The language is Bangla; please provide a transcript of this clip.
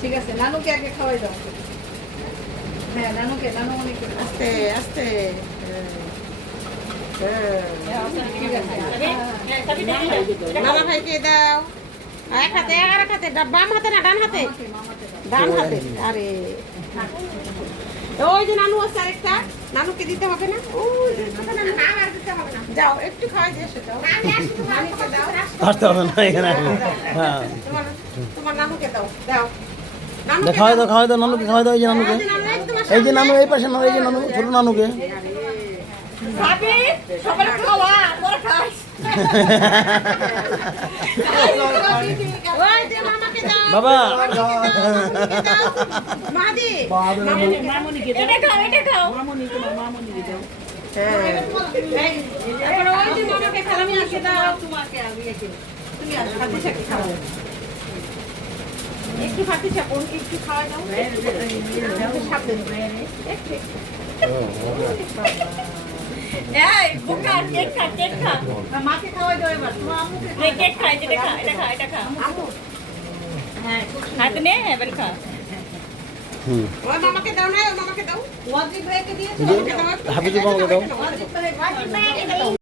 ঠিক আছে নানুকে আগে খাওয়াই দাও। হ্যাঁ নানুকে নানু অনেক আস্তে আস্তে। হ্যাঁ, হ্যাঁ। মামা ভাইকে দাও। আর এক হাতে আর এক হাতে বাম হাতে না ডান হাতে? ডান আরে। ওই যে নানু আছে আরেকটা। নানুকে দিতে হবে না। যাও একটু খাওয়াই দিয়ে এসো নানুকে দাও। আসতে হবে না এখানে হ্যাঁ। তোমার তোমার নানুকে দাও। দাও। খাওয়াই দাও খাওয়াই দাও নানুকে খাওয়াই দাও এই যে নানুকে। এই যে নানু এই পাশে নানু এই যে নানু ছোট নানুকে। ভাবি সবার খাওয়া তোরা খাস। ওই যে মামাকে দাও বাবা। মাদি এটা খাও এটা খাও। হ্যাঁ এবার ওই যে মামাকে খালামিয়াকে দাও। তোমাকে আমি একে তুমি আসো হাতে সাথে খাও। একটু হাতে চাপো একটু খাওয়া দাও। সাথে একটু এই বুকা কেক খা কেক খা। মাকে খাওয়াই দাও এবার। তোমার আম্মুকে কেক খা এটা খা এটা খা এটা খা। আমু হ্যাঁ হাত নে এবার খা। মামাকে দাও না মামাকে দাও। ওয়াজিব ভাইকে দিয়েছ? যে মামাকে দাও। ওয়াজিব ভাই ওয়াজিব ভাইকে দাও।